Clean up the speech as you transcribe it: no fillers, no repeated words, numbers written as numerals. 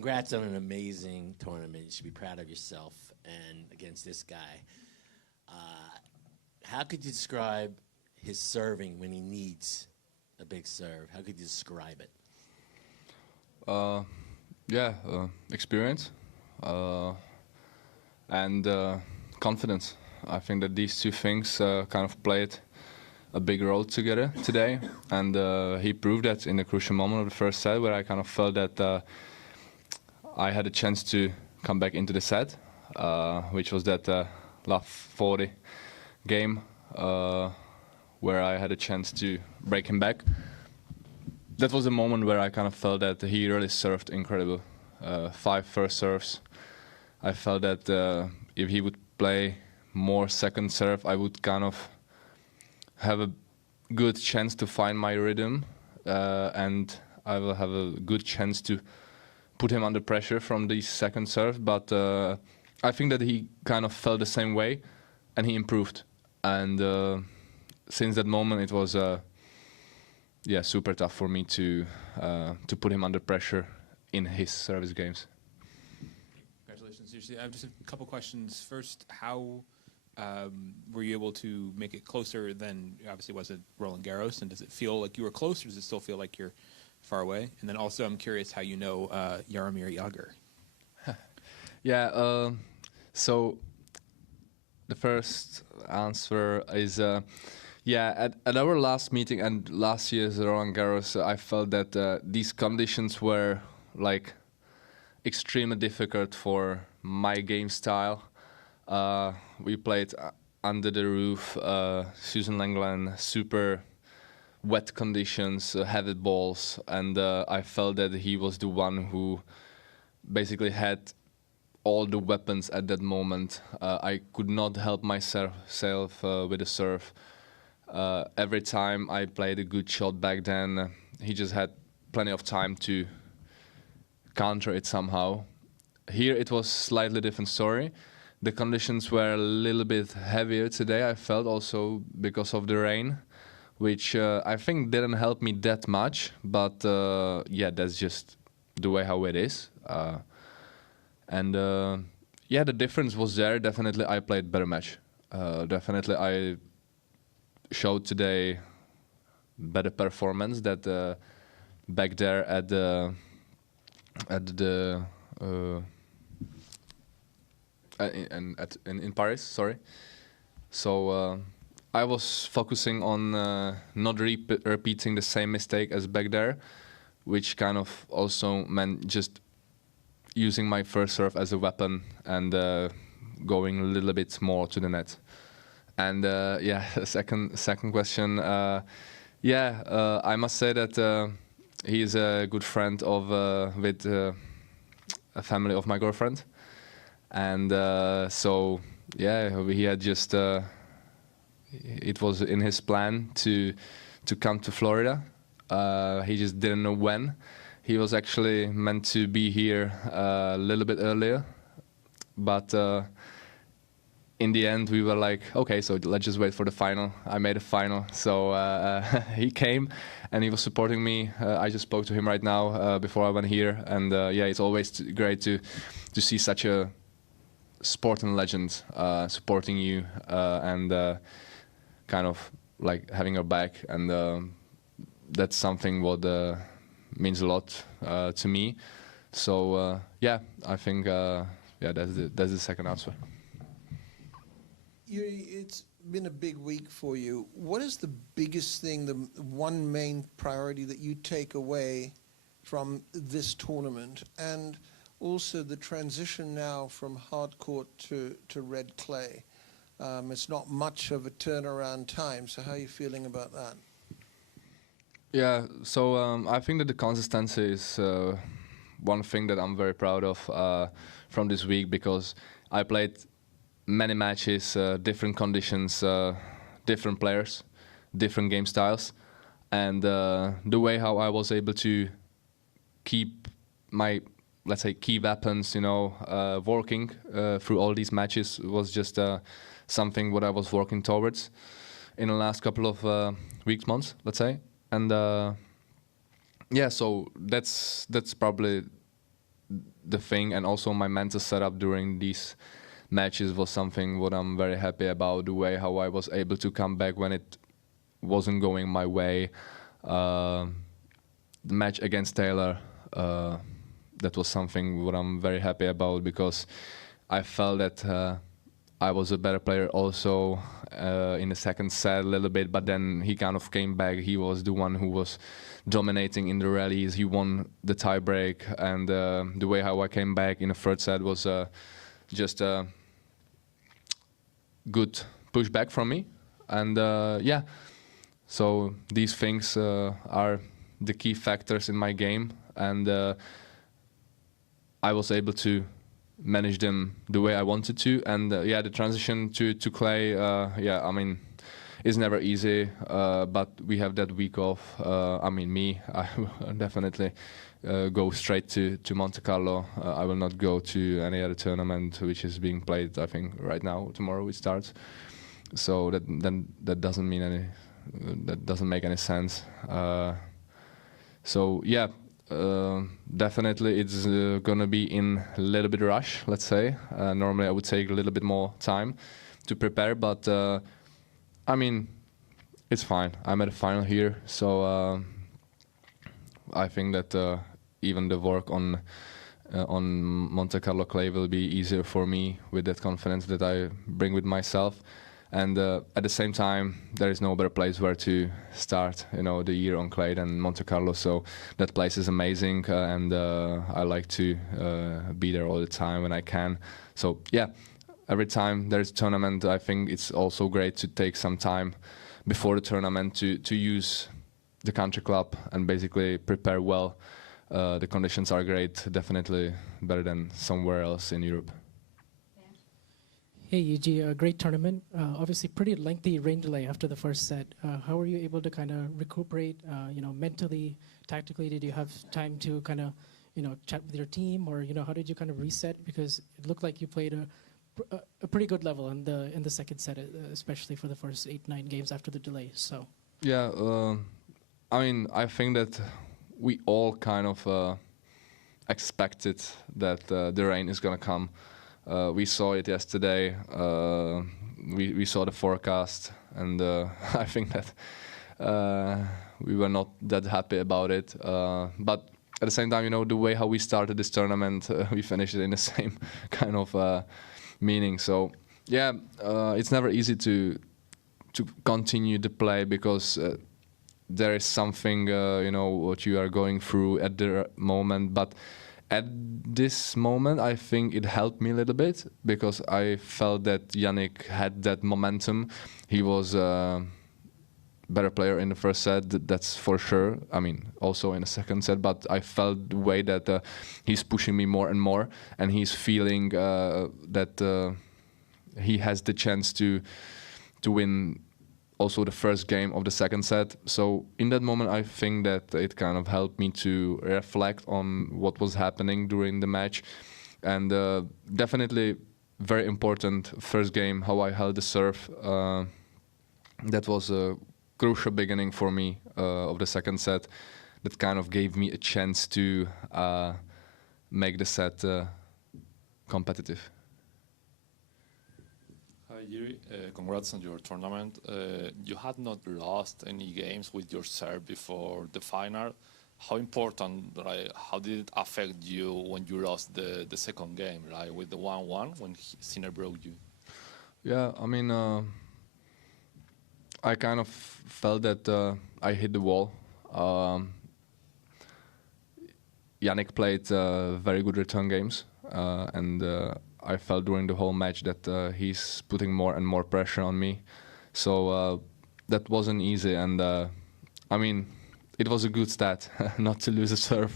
congrats on an amazing tournament. You should be proud of yourself and against this guy. How could you describe his serving when he needs a big serve? How could you describe it? Experience and confidence. I think that these two things kind of played a big role together today, and he proved that in the crucial moment of the first set, where I kind of felt that I had a chance to come back into the set, which was that last 40 game where I had a chance to break him back. That was a moment where I kind of felt that he really served incredible. 5 first serves. I felt that if he would play more second serve, I would kind of have a good chance to find my rhythm, and I will have a good chance to put him under pressure from the second serve. But I think that he kind of felt the same way, and he improved. And since that moment, it was super tough for me to put him under pressure in his service games. Congratulations. Seriously, I have just a couple questions. First, how were you able to make it closer than, obviously, was it Roland Garros? And does it feel like you were close, or does it still feel like you're far away? And then also, I'm curious how you know Jaromir Jagr. So the first answer is, at our last meeting and last year's Roland Garros, I felt that these conditions were like extremely difficult for my game style. We played under the roof, Susan Langland, super wet conditions, heavy balls, and I felt that he was the one who basically had all the weapons at that moment. I could not help myself with the serve. Every time I played a good shot back then, he just had plenty of time to counter it somehow. Here it was slightly different story. The conditions were a little bit heavier today, I felt, also because of the rain, which I think didn't help me that much, but that's just the way how it is. The difference was there. Definitely I played better match. Definitely I showed today better performance that back there in Paris, sorry. So I was focusing on not repeating the same mistake as back there, which kind of also meant just using my first serve as a weapon and going a little bit more to the net. And second question. I must say that he is a good friend of with a family of my girlfriend, and he had just it was in his plan to come to Florida. He just didn't know when. He was actually meant to be here a little bit earlier, but in the end we were like, okay, so let's just wait for the final. I made a final, so he came and he was supporting me. I just spoke to him right now before I went here, and it's always great to see such a sporting legend supporting you and kind of like having your back, and that's something what means a lot to me. So I think that's the second answer. It's been a big week for you. What is the biggest thing, the one main priority that you take away from this tournament, and also the transition now from hard court to red clay? It's not much of a turnaround time, so how are you feeling about that? Yeah, so I think that the consistency is one thing that I'm very proud of from this week, because I played many matches, different conditions, different players, different game styles, and the way how I was able to keep my, let's say, key weapons, working through all these matches was just something what I was working towards in the last couple of weeks, months, let's say. And so that's probably the thing, and also my mental setup during these matches was something what I'm very happy about. The way how I was able to come back when it wasn't going my way. The match against Taylor, that was something what I'm very happy about, because I felt that I was a better player also in the second set a little bit, but then he kind of came back. He was the one who was dominating in the rallies. He won the tiebreak, and the way how I came back in the third set was just a good pushback from me. And yeah, so these things are the key factors in my game, and I was able to manage them the way I wanted to. And yeah, the transition to clay, yeah, I mean, is never easy, but we have that week off. I mean, I will definitely go straight to Monte Carlo. I will not go to any other tournament which is being played, I think, right now. Tomorrow it starts. So that doesn't mean any, that doesn't make any sense. So yeah, definitely it's gonna be in a little bit rush, let's say. Normally I would take a little bit more time to prepare, but I mean, it's fine. I'm at a final here, so I think that even the work on Monte Carlo clay will be easier for me with that confidence that I bring with myself. And at the same time, there is no better place where to start, the year on clay than Monte Carlo. So that place is amazing, and I like to be there all the time when I can. So yeah, every time there's a tournament, I think it's also great to take some time before the tournament to use the country club and basically prepare well. The conditions are great, definitely better than somewhere else in Europe. Hey, Yuji, a great tournament. Obviously, pretty lengthy rain delay after the first set. How were you able to kind of recuperate, mentally, tactically? Did you have time to kind of, chat with your team, or how did you kind of reset? Because it looked like you played a pretty good level in the second set, especially for the first 8-9 games after the delay. So yeah, I mean, I think that we all kind of expected that the rain is gonna come. We saw it yesterday. We saw the forecast, and I think that we were not that happy about it. But at the same time, the way how we started this tournament, we finished it in the same kind of meaning. So yeah, it's never easy to continue the play, because there is something what you are going through at the moment. But at this moment, I think it helped me a little bit, because I felt that Yannick had that momentum. He was a better player in the first set, that's for sure. I mean, also in the second set, but I felt the way that he's pushing me more and more, and he's feeling that he has the chance to win also the first game of the second set. So in that moment, I think that it kind of helped me to reflect on what was happening during the match. And definitely very important first game, how I held the serve. That was a crucial beginning for me of the second set. That kind of gave me a chance to make the set competitive. Hi, Yuri. Congrats on your tournament. You had not lost any games with your serve before the final. How important, right? How did it affect you when you lost the second game, right? With the 1-1 when Sinner broke you? Yeah, I mean, I kind of felt that I hit the wall. Yannick played very good return games, and I felt during the whole match that he's putting more and more pressure on me. So that wasn't easy, and I mean, it was a good stat not to lose a serve.